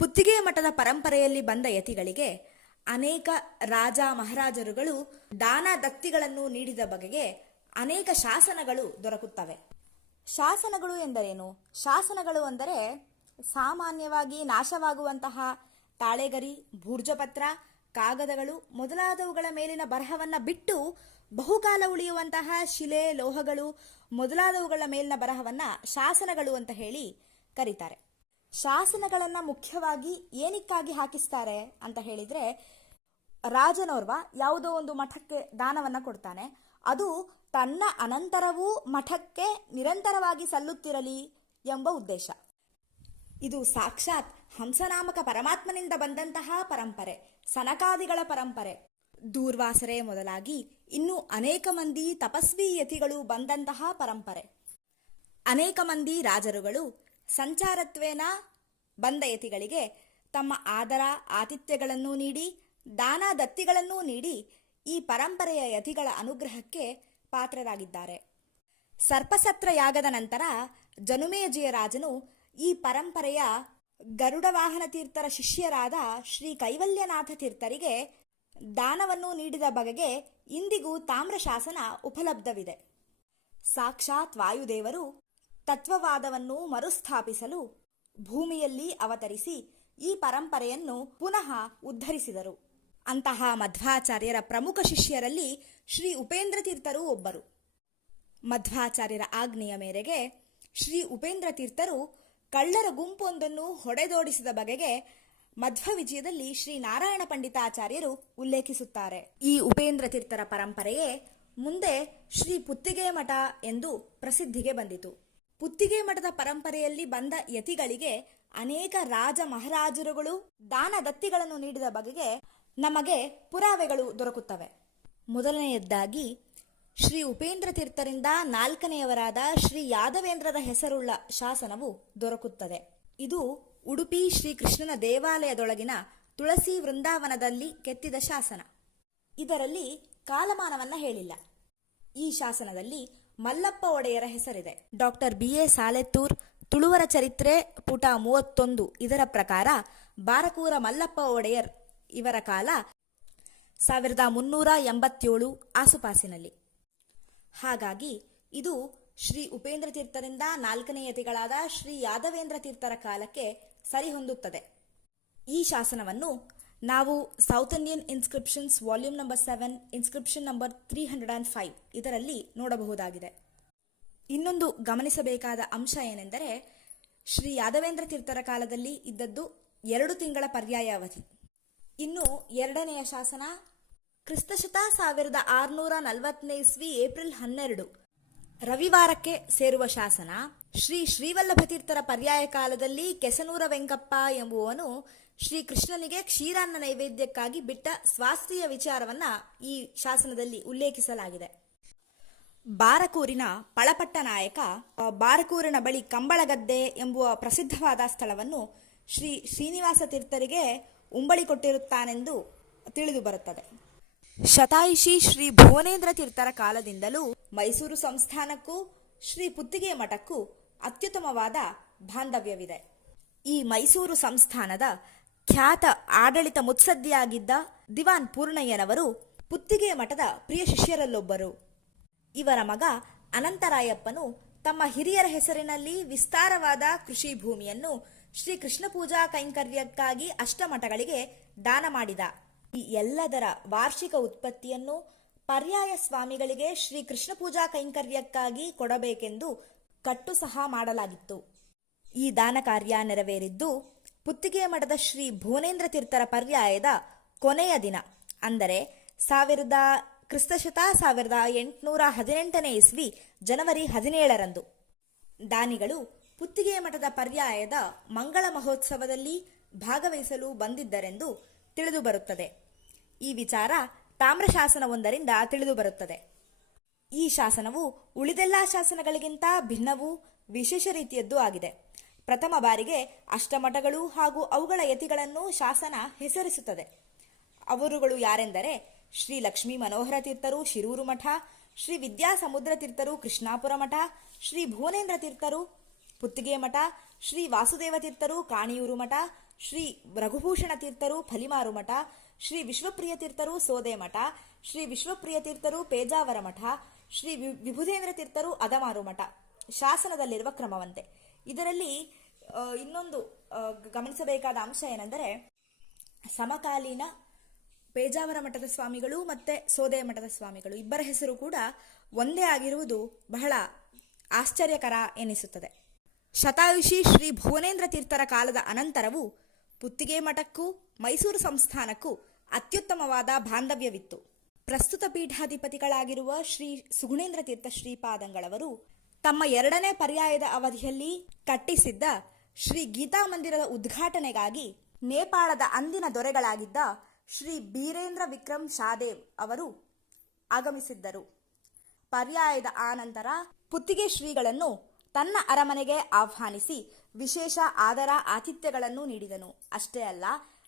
ಪುತ್ತಿಗೆ ಮಠದ ಪರಂಪರೆಯಲ್ಲಿ ಬಂದ ಯತಿಗಳಿಗೆ ಅನೇಕ ರಾಜ ಮಹಾರಾಜರುಗಳು ದಾನ ದತ್ತಿಗಳನ್ನು ನೀಡಿದ ಬಗೆಗೆ ಅನೇಕ ಶಾಸನಗಳು ದೊರಕುತ್ತವೆ. ಶಾಸನಗಳು ಎಂದರೇನು? ಶಾಸನಗಳು ಅಂದರೆ ಸಾಮಾನ್ಯವಾಗಿ ನಾಶವಾಗುವಂತಹ ತಾಳೆಗರಿ, ಭೂರ್ಜಪತ್ರ, ಕಾಗದಗಳು ಮೊದಲಾದವುಗಳ ಮೇಲಿನ ಬರಹವನ್ನು ಬಿಟ್ಟು ಬಹುಕಾಲ ಉಳಿಯುವಂತಹ ಶಿಲೆ, ಲೋಹಗಳು ಮೊದಲಾದವುಗಳ ಮೇಲಿನ ಬರಹವನ್ನು ಶಾಸನಗಳು ಅಂತ ಹೇಳಿ ಕರೀತಾರೆ. ಶಾಸನಗಳನ್ನು ಮುಖ್ಯವಾಗಿ ಏನಕ್ಕಾಗಿ ಹಾಕಿಸ್ತಾರೆ ಅಂತ ಹೇಳಿದರೆ, ರಾಜನೋರ್ವ ಯಾವುದೋ ಒಂದು ಮಠಕ್ಕೆ ದಾನವನ್ನು ಕೊಡ್ತಾನೆ, ಅದು ತನ್ನ ಅನಂತರವೂ ಮಠಕ್ಕೆ ನಿರಂತರವಾಗಿ ಸಲ್ಲುತ್ತಿರಲಿ ಎಂಬ ಉದ್ದೇಶ. ಇದು ಸಾಕ್ಷಾತ್ ಹಂಸನಾಮಕ ಪರಮಾತ್ಮನಿಂದ ಬಂದಂತಹ ಪರಂಪರೆ, ಸನಕಾದಿಗಳ ಪರಂಪರೆ. ದೂರ್ವಾಸರೇ ಮೊದಲಾಗಿ ಇನ್ನೂ ಅನೇಕ ಮಂದಿ ತಪಸ್ವಿ ಯತಿಗಳು ಬಂದಂತಹ ಪರಂಪರೆ. ಅನೇಕ ಮಂದಿ ರಾಜರುಗಳು ಸಂಚಾರತ್ವೇನ ಬಂದ ಯತಿಗಳಿಗೆ ತಮ್ಮ ಆದರ ಆತಿಥ್ಯಗಳನ್ನು ನೀಡಿ, ದಾನ ದತ್ತಿಗಳನ್ನೂ ನೀಡಿ ಈ ಪರಂಪರೆಯ ಯತಿಗಳ ಅನುಗ್ರಹಕ್ಕೆ ಪಾತ್ರರಾಗಿದ್ದಾರೆ. ಸರ್ಪಸತ್ರ ಯಾಗದ ನಂತರ ಜನುಮೇಜಯ ರಾಜನು ಈ ಪರಂಪರೆಯ ಗರುಡ ವಾಹನ ತೀರ್ಥರ ಶಿಷ್ಯರಾದ ಶ್ರೀ ಕೈವಲ್ಯನಾಥ ತೀರ್ಥರಿಗೆ ದಾನವನ್ನು ನೀಡಿದ ಬಗೆಗೆ ಇಂದಿಗೂ ತಾಮ್ರ ಶಾಸನ ಉಪಲಬ್ಧವಿದೆ. ಸಾಕ್ಷಾತ್ ವಾಯುದೇವರು ತತ್ವವಾದವನ್ನು ಮರುಸ್ಥಾಪಿಸಲು ಭೂಮಿಯಲ್ಲಿ ಅವತರಿಸಿ ಈ ಪರಂಪರೆಯನ್ನು ಪುನಃ ಉದ್ಧರಿಸಿದರು. ಅಂತಹ ಮಧ್ವಾಚಾರ್ಯರ ಪ್ರಮುಖ ಶಿಷ್ಯರಲ್ಲಿ ಶ್ರೀ ಉಪೇಂದ್ರ ತೀರ್ಥರು ಒಬ್ಬರು. ಮಧ್ವಾಚಾರ್ಯರ ಆಜ್ಞೆಯ ಮೇರೆಗೆ ಶ್ರೀ ಉಪೇಂದ್ರ ತೀರ್ಥರು ಕಳ್ಳರ ಗುಂಪೊಂದನ್ನು ಹೊಡೆದೋಡಿಸಿದ ಬಗೆಗೆ ಮಧ್ವ ವಿಜಯದಲ್ಲಿ ಶ್ರೀ ನಾರಾಯಣ ಪಂಡಿತಾಚಾರ್ಯರು ಉಲ್ಲೇಖಿಸುತ್ತಾರೆ. ಈ ಉಪೇಂದ್ರ ತೀರ್ಥರ ಪರಂಪರೆಯೇ ಮುಂದೆ ಶ್ರೀ ಪುತ್ತಿಗೆ ಮಠ ಎಂದು ಪ್ರಸಿದ್ಧಿಗೆ ಬಂದಿತು. ಪುತ್ತಿಗೆ ಮಠದ ಪರಂಪರೆಯಲ್ಲಿ ಬಂದ ಯತಿಗಳಿಗೆ ಅನೇಕ ರಾಜ ಮಹಾರಾಜರುಗಳು ದಾನ ದತ್ತಿಗಳನ್ನು ನೀಡಿದ ಬಗೆಗೆ ನಮಗೆ ಪುರಾವೆಗಳು ದೊರಕುತ್ತವೆ. ಮೊದಲನೆಯದ್ದಾಗಿ ಶ್ರೀ ಉಪೇಂದ್ರ ತೀರ್ಥರಿಂದ ನಾಲ್ಕನೆಯವರಾದ ಶ್ರೀ ಯಾದವೇಂದ್ರರ ಹೆಸರುಳ್ಳ ಶಾಸನವು ದೊರಕುತ್ತದೆ. ಇದು ಉಡುಪಿ ಶ್ರೀಕೃಷ್ಣನ ದೇವಾಲಯದೊಳಗಿನ ತುಳಸಿ ವೃಂದಾವನದಲ್ಲಿ ಕೆತ್ತಿದ ಶಾಸನ. ಇದರಲ್ಲಿ ಕಾಲಮಾನವನ್ನ ಹೇಳಿಲ್ಲ. ಈ ಶಾಸನದಲ್ಲಿ ಮಲ್ಲಪ್ಪ ಒಡೆಯರ ಹೆಸರಿದೆ. ಡಾಕ್ಟರ್ BA ಸಾಲೆತ್ತೂರ್ ತುಳುವರ ಚರಿತ್ರೆ ಪುಟ 31 ಇದರ ಪ್ರಕಾರ ಬಾರಕೂರ ಮಲ್ಲಪ್ಪ ಒಡೆಯರ್ ಇವರ ಕಾಲ 1387 ಆಸುಪಾಸಿನಲ್ಲಿ. ಹಾಗಾಗಿ ಇದು ಶ್ರೀ ಉಪೇಂದ್ರ ತೀರ್ಥರಿಂದ ನಾಲ್ಕನೇ ಯತಿಗಳಾದ ಶ್ರೀ ಯಾದವೇಂದ್ರ ತೀರ್ಥರ ಕಾಲಕ್ಕೆ ಸರಿಹೊಂದುತ್ತದೆ. ಈ ಶಾಸನವನ್ನು ನಾವು south Indian inscriptions volume number 7 inscription number 305 ಇದರಲ್ಲಿ ನೋಡಬಹುದಾಗಿದೆ. ಇನ್ನೊಂದು ಗಮನಿಸಬೇಕಾದ ಅಂಶ ಏನೆಂದರೆ, ಶ್ರೀ ಯಾದವೇಂದ್ರ ತೀರ್ಥರ ಕಾಲದಲ್ಲಿ ಇದ್ದದ್ದು 2 ತಿಂಗಳ ಪರ್ಯಾಯ ಅವಧಿ. ಇನ್ನು ಎರಡನೆಯ ಶಾಸನ ಕ್ರಿಸ್ತಶತ 1640 ಇಸ್ವಿ ಏಪ್ರಿಲ್ 12 ರವಿವಾರಕ್ಕೆ ಸೇರುವ ಶಾಸನ. ಶ್ರೀ ಶ್ರೀವಲ್ಲಭ ತೀರ್ಥರ ಪರ್ಯಾಯ ಕಾಲದಲ್ಲಿ ಕೆಸನೂರ ವೆಂಕಪ್ಪ ಎಂಬುವನು ಶ್ರೀಕೃಷ್ಣನಿಗೆ ಕ್ಷೀರಾನ್ನ ನೈವೇದ್ಯಕ್ಕಾಗಿ ಬಿಟ್ಟ ಸ್ವಾಸ್ಥ್ಯ ವಿಚಾರವನ್ನ ಈ ಶಾಸನದಲ್ಲಿ ಉಲ್ಲೇಖಿಸಲಾಗಿದೆ. ಬಾರಕೂರಿನ ಪಳಪಟ್ಟ ನಾಯಕ ಬಾರಕೂರಿನ ಬಳಿ ಕಂಬಳಗದ್ದೆ ಎಂಬುವ ಪ್ರಸಿದ್ಧವಾದ ಸ್ಥಳವನ್ನು ಶ್ರೀ ಶ್ರೀನಿವಾಸ ತೀರ್ಥರಿಗೆ ಉಂಬಳಿ ಕೊಟ್ಟಿರುತ್ತಾನೆಂದು ತಿಳಿದು ಬರುತ್ತದೆ. ಶತಾಯುಷಿ ಶ್ರೀ ಭುವನೇಂದ್ರ ತೀರ್ಥರ ಕಾಲದಿಂದಲೂ ಮೈಸೂರು ಸಂಸ್ಥಾನಕ್ಕೂ ಶ್ರೀ ಪುತ್ತಿಗೆ ಮಠಕ್ಕೂ ಅತ್ಯುತ್ತಮವಾದ ಬಾಂಧವ್ಯವಿದೆ. ಈ ಮೈಸೂರು ಸಂಸ್ಥಾನದ ಖ್ಯಾತ ಆಡಳಿತ ಮುತ್ಸದ್ದಿಯಾಗಿದ್ದ ದಿವಾನ್ ಪೂರ್ಣಯ್ಯನವರು ಪುತ್ತಿಗೆ ಮಠದ ಪ್ರಿಯ ಶಿಷ್ಯರಲ್ಲೊಬ್ಬರು. ಇವರ ಮಗ ಅನಂತರಾಯಪ್ಪನು ತಮ್ಮ ಹಿರಿಯರ ಹೆಸರಿನಲ್ಲಿ ವಿಸ್ತಾರವಾದ ಕೃಷಿ ಭೂಮಿಯನ್ನು ಶ್ರೀ ಕೃಷ್ಣ ಪೂಜಾ ಕೈಂಕರ್ಯಕ್ಕಾಗಿ ಅಷ್ಟಮಠಗಳಿಗೆ ದಾನ ಮಾಡಿದ. ಈ ಎಲ್ಲದರ ವಾರ್ಷಿಕ ಉತ್ಪತ್ತಿಯನ್ನು ಪರ್ಯಾಯ ಸ್ವಾಮಿಗಳಿಗೆ ಶ್ರೀ ಕೃಷ್ಣ ಪೂಜಾ ಕೈಂಕರ್ಯಕ್ಕಾಗಿ ಕೊಡಬೇಕೆಂದು ಕಟ್ಟು ಸಹ ಮಾಡಲಾಗಿತ್ತು. ಈ ದಾನ ಕಾರ್ಯ ನೆರವೇರಿದ್ದು ಪುತ್ತಿಗೆ ಮಠದ ಶ್ರೀ ಭುವನೇಂದ್ರ ತೀರ್ಥರ ಪರ್ಯಾಯದ ಕೊನೆಯ ದಿನ, ಅಂದರೆ ಕ್ರಿಸ್ತಶತ 1818 ಇಸ್ವಿ ಜನವರಿ 17ರಂದು. ದಾನಿಗಳು ಪುತ್ತಿಗೆ ಮಠದ ಪರ್ಯಾಯದ ಮಂಗಳ ಮಹೋತ್ಸವದಲ್ಲಿ ಭಾಗವಹಿಸಲು ಬಂದಿದ್ದರೆಂದು ತಿಳಿದುಬರುತ್ತದೆ. ಈ ವಿಚಾರ ತಾಮ್ರಶಾಸನವೊಂದರಿಂದ ತಿಳಿದುಬರುತ್ತದೆ. ಈ ಶಾಸನವು ಉಳಿದೆಲ್ಲ ಶಾಸನಗಳಿಗಿಂತ ಭಿನ್ನವೂ ವಿಶೇಷ ರೀತಿಯದ್ದು ಆಗಿದೆ. ಪ್ರಥಮ ಬಾರಿಗೆ ಅಷ್ಟಮಠಗಳು ಹಾಗೂ ಅವುಗಳ ಯತಿಗಳನ್ನು ಶಾಸನ ಹೆಸರಿಸುತ್ತದೆ. ಅವರುಗಳು ಯಾರೆಂದರೆ ಶ್ರೀ ಲಕ್ಷ್ಮೀ ಮನೋಹರ ತೀರ್ಥರು ಶಿರೂರು ಮಠ, ಶ್ರೀ ವಿದ್ಯಾಸಮುದ್ರ ತೀರ್ಥರು ಕೃಷ್ಣಾಪುರ ಮಠ, ಶ್ರೀ ಭುವನೇಂದ್ರ ತೀರ್ಥರು ಪುತ್ತಿಗೆ ಮಠ, ಶ್ರೀ ವಾಸುದೇವ ತೀರ್ಥರು ಕಾಣಿಯೂರು ಮಠ, ಶ್ರೀ ರಘುಭೂಷಣ ತೀರ್ಥರು ಫಲಿಮಾರು ಮಠ, ಶ್ರೀ ವಿಶ್ವಪ್ರಿಯ ತೀರ್ಥರು ಸೋದೆ ಮಠ, ಶ್ರೀ ವಿಶ್ವಪ್ರಿಯ ತೀರ್ಥರು ಪೇಜಾವರ ಮಠ, ಶ್ರೀ ವಿಭುಧೇಂದ್ರ ತೀರ್ಥರು ಅದಮಾರು ಮಠ ಶಾಸನದಲ್ಲಿರುವ ಕ್ರಮವಂತೆ. ಇದರಲ್ಲಿ ಇನ್ನೊಂದು ಗಮನಿಸಬೇಕಾದ ಅಂಶ ಏನೆಂದರೆ, ಸಮಕಾಲೀನ ಪೇಜಾವರ ಮಠದ ಸ್ವಾಮಿಗಳು ಮತ್ತೆ ಸೋದೆ ಮಠದ ಸ್ವಾಮಿಗಳು ಇಬ್ಬರ ಹೆಸರು ಕೂಡ ಒಂದೇ ಆಗಿರುವುದು ಬಹಳ ಆಶ್ಚರ್ಯಕರ ಎನಿಸುತ್ತದೆ. ಶತಾಯುಷಿ ಶ್ರೀ ಭುವನೇಂದ್ರ ತೀರ್ಥರ ಕಾಲದ ಅನಂತರವೂ ಪುತ್ತಿಗೆ ಮಠಕ್ಕೂ ಮೈಸೂರು ಸಂಸ್ಥಾನಕ್ಕೂ ಅತ್ಯುತ್ತಮವಾದ ಬಾಂಧವ್ಯವಿತ್ತು. ಪ್ರಸ್ತುತ ಪೀಠಾಧಿಪತಿಗಳಾಗಿರುವ ಶ್ರೀ ಸುಗುಣೇಂದ್ರ ತೀರ್ಥ ಶ್ರೀಪಾದಂಗಳವರು ತಮ್ಮ 2ನೇ ಪರ್ಯಾಯದ ಅವಧಿಯಲ್ಲಿ ಕಟ್ಟಿಸಿದ್ದ ಶ್ರೀ ಗೀತಾ ಮಂದಿರದ ಉದ್ಘಾಟನೆಗಾಗಿ ನೇಪಾಳದ ಅಂದಿನ ದೊರೆಗಳಾಗಿದ್ದ ಶ್ರೀ ಬೀರೇಂದ್ರ ವಿಕ್ರಮ್ ಶಾದೇವ್ ಅವರು ಆಗಮಿಸಿದ್ದರು. ಪರ್ಯಾಯದ ಆನಂತರ ಪುತ್ತಿಗೆ ಶ್ರೀಗಳನ್ನು ತನ್ನ ಅರಮನೆಗೆ ಆಹ್ವಾನಿಸಿ ವಿಶೇಷ ಆದರ ಆತಿಥ್ಯಗಳನ್ನು ನೀಡಿದನು. ಅಷ್ಟೇ ಅಲ್ಲ,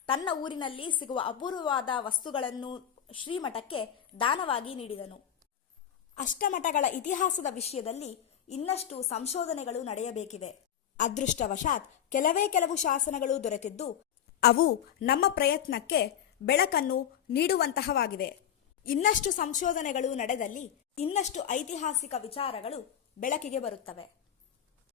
ತನ್ನ ಊರಿನಲ್ಲಿ ಸಿಗುವ ಅಪೂರ್ವವಾದ ವಸ್ತುಗಳನ್ನು ಶ್ರೀಮಠಕ್ಕೆ ದಾನವಾಗಿ ನೀಡಿದನು. ಅಷ್ಟಮಠಗಳ ಇತಿಹಾಸದ ವಿಷಯದಲ್ಲಿ ಇನ್ನಷ್ಟು ಸಂಶೋಧನೆಗಳು ನಡೆಯಬೇಕಿವೆ. ಅದೃಷ್ಟವಶಾತ್ ಕೆಲವು ಶಾಸನಗಳು ದೊರೆತಿದ್ದು ಅವು ನಮ್ಮ ಪ್ರಯತ್ನಕ್ಕೆ ಬೆಳಕನ್ನು ನೀಡುವಂತಹವಾಗಿವೆ. ಇನ್ನಷ್ಟು ಸಂಶೋಧನೆಗಳು ನಡೆದಲ್ಲಿ ಇನ್ನಷ್ಟು ಐತಿಹಾಸಿಕ ವಿಚಾರಗಳು ಬೆಳಕಿಗೆ ಬರುತ್ತವೆ.